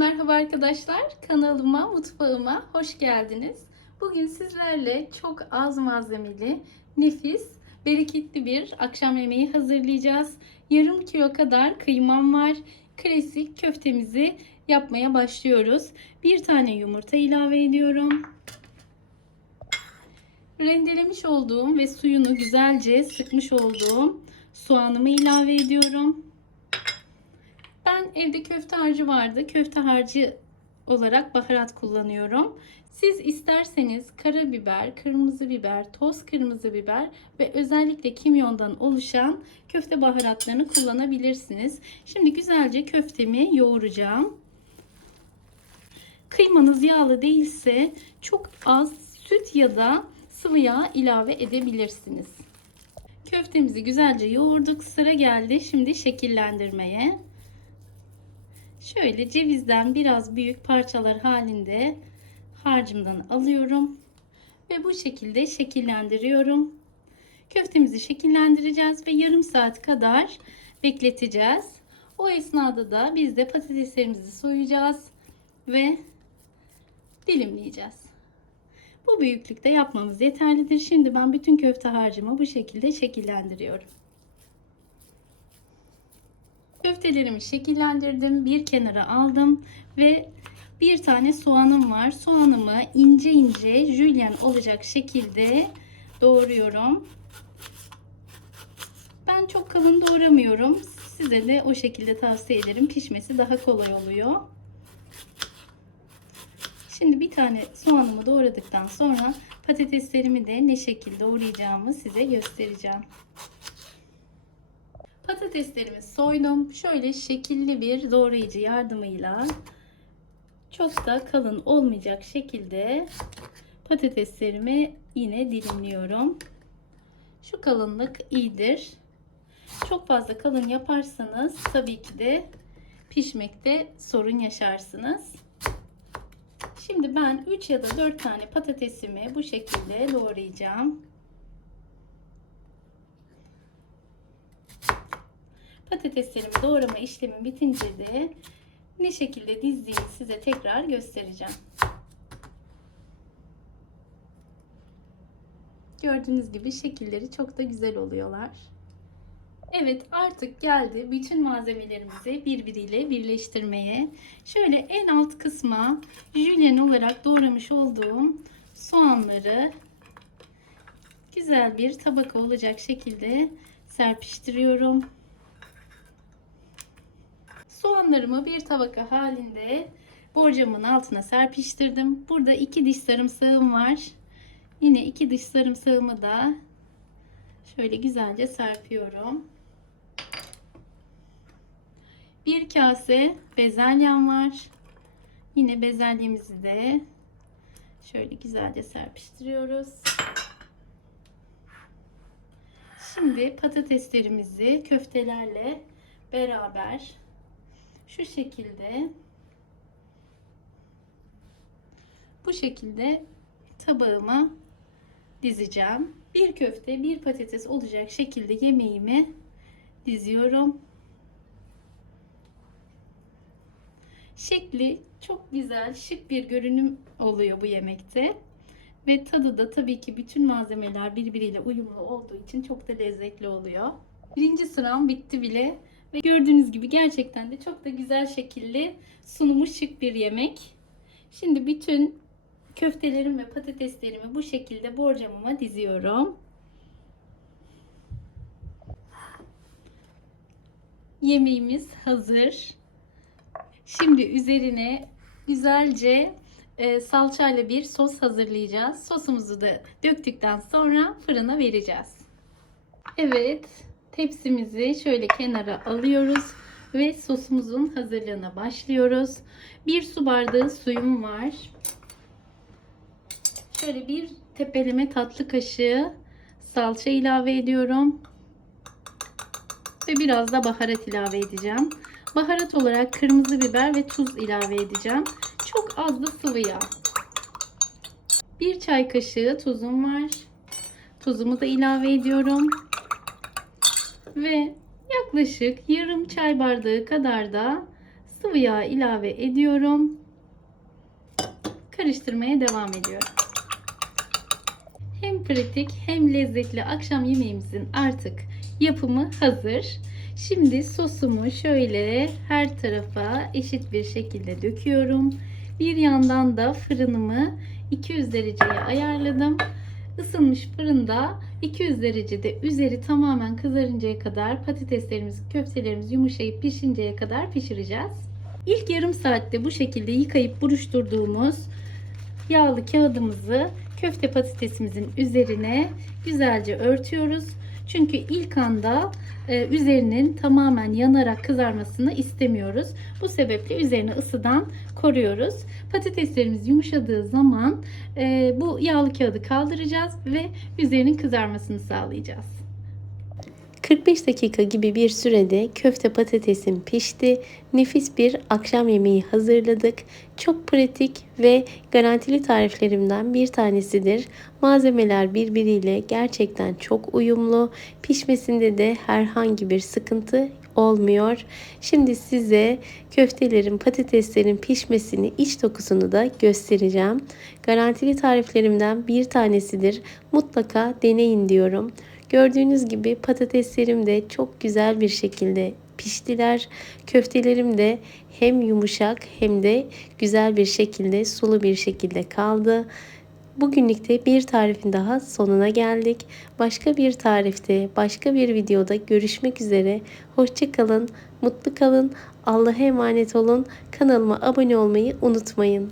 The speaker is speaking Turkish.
Merhaba arkadaşlar, kanalıma, mutfağıma hoş geldiniz. Bugün sizlerle çok az malzemeli, nefis, bereketli bir akşam yemeği hazırlayacağız. Yarım kilo kadar kıymam var. Klasik köftemizi yapmaya başlıyoruz. Bir tane yumurta ilave ediyorum. Rendelemiş olduğum ve suyunu güzelce sıkmış olduğum soğanımı ilave ediyorum. Ben evde köfte harcı vardı. Köfte harcı olarak baharat kullanıyorum. Siz isterseniz karabiber, kırmızı biber, toz kırmızı biber ve özellikle kimyondan oluşan köfte baharatlarını kullanabilirsiniz. Şimdi güzelce köftemi yoğuracağım. Kıymanız yağlı değilse çok az süt ya da sıvı yağ ilave edebilirsiniz. Köftemizi güzelce yoğurduk. Sıra geldi şimdi şekillendirmeye. Şöyle cevizden biraz büyük parçalar halinde harcımdan alıyorum ve bu şekilde şekillendiriyorum. Köftemizi şekillendireceğiz ve yarım saat kadar bekleteceğiz. O esnada da biz de patateslerimizi soyacağız ve dilimleyeceğiz. Bu büyüklükte yapmamız yeterlidir. Şimdi ben bütün köfte harcımı bu şekilde şekillendiriyorum. Köftelerimi şekillendirdim. Bir kenara aldım ve bir tane soğanım var. Soğanımı ince ince jülyen olacak şekilde doğruyorum. Ben çok kalın doğramıyorum. Size de o şekilde tavsiye ederim. Pişmesi daha kolay oluyor. Şimdi bir tane soğanımı doğradıktan sonra patateslerimi de ne şekilde doğrayacağımı size göstereceğim. Patateslerimi soydum. Şöyle şekilli bir doğrayıcı yardımıyla çok da kalın olmayacak şekilde patateslerimi yine dilimliyorum. Şu kalınlık iyidir. Çok fazla kalın yaparsanız tabii ki de pişmekte sorun yaşarsınız. Şimdi ben 3 ya da 4 tane patatesimi bu şekilde doğrayacağım. Patateslerimi doğrama işlemi bitince de ne şekilde dizdiğimi size tekrar göstereceğim. Gördüğünüz gibi şekilleri çok da güzel oluyorlar. Evet, artık geldi bütün malzemelerimizi birbiriyle birleştirmeye. Şöyle en alt kısma jülyen olarak doğramış olduğum soğanları güzel bir tabaka olacak şekilde serpiştiriyorum. Soğanlarımı bir tabaka halinde borcamın altına serpiştirdim. Burada 2 diş sarımsağım var. Yine 2 diş sarımsağımı da şöyle güzelce serpiyorum. Bir kase bezelyem var. Yine bezelyemizi de şöyle güzelce serpiştiriyoruz. Şimdi patateslerimizi köftelerle beraber şu şekilde bu şekilde tabağıma dizeceğim. Bir köfte, bir patates olacak şekilde yemeğimi diziyorum. Şekli çok güzel, şık bir görünüm oluyor bu yemekte. Ve tadı da tabii ki bütün malzemeler birbiriyle uyumlu olduğu için çok da lezzetli oluyor. Birinci sıram bitti bile. Ve gördüğünüz gibi gerçekten de çok da güzel şekilli sunumu şık bir yemek. Şimdi bütün köftelerimi ve patateslerimi bu şekilde borcamıma diziyorum. Yemeğimiz hazır. Şimdi üzerine güzelce salçayla bir sos hazırlayacağız. Sosumuzu da döktükten sonra fırına vereceğiz. Evet, tepsimizi şöyle kenara alıyoruz ve sosumuzun hazırlığına başlıyoruz. 1 su bardağı suyum var. Şöyle bir tepeleme tatlı kaşığı salça ilave ediyorum. Ve biraz da baharat ilave edeceğim. Baharat olarak kırmızı biber ve tuz ilave edeceğim. Çok az da sıvı yağ. 1 çay kaşığı tuzum var. Tuzumu da ilave ediyorum. Ve yaklaşık yarım çay bardağı kadar da Sıvı yağ ilave ediyorum. Karıştırmaya devam ediyorum. Hem pratik hem lezzetli akşam yemeğimizin artık yapımı hazır. Şimdi sosumu şöyle her tarafa eşit bir şekilde döküyorum. Bir yandan da fırınımı 200 dereceye ayarladım. Isınmış fırında 200 derecede üzeri tamamen kızarıncaya kadar, patateslerimiz, köftelerimiz yumuşayıp pişinceye kadar pişireceğiz. İlk yarım saatte bu şekilde yıkayıp buruşturduğumuz yağlı kağıdımızı köfte patatesimizin üzerine güzelce örtüyoruz. Çünkü ilk anda üzerinin tamamen yanarak kızarmasını istemiyoruz. Bu sebeple üzerine ısıdan koruyoruz. Patateslerimiz yumuşadığı zaman bu yağlı kağıdı kaldıracağız ve üzerinin kızarmasını sağlayacağız. 45 dakika gibi bir sürede köfte patatesim pişti. Nefis bir akşam yemeği hazırladık. Çok pratik ve garantili tariflerimden bir tanesidir. Malzemeler birbiriyle gerçekten çok uyumlu. Pişmesinde de herhangi bir sıkıntı olmuyor. Şimdi size köftelerin, patateslerin pişmesini, iç dokusunu da göstereceğim. Garantili tariflerimden bir tanesidir. Mutlaka deneyin diyorum. Gördüğünüz gibi patateslerim de çok güzel bir şekilde piştiler. Köftelerim de hem yumuşak hem de güzel bir şekilde, sulu bir şekilde kaldı. Bugünlük de bir tarifin daha sonuna geldik. Başka bir tarifte, başka bir videoda görüşmek üzere. Hoşça kalın, mutlu kalın, Allah'a emanet olun. Kanalıma abone olmayı unutmayın.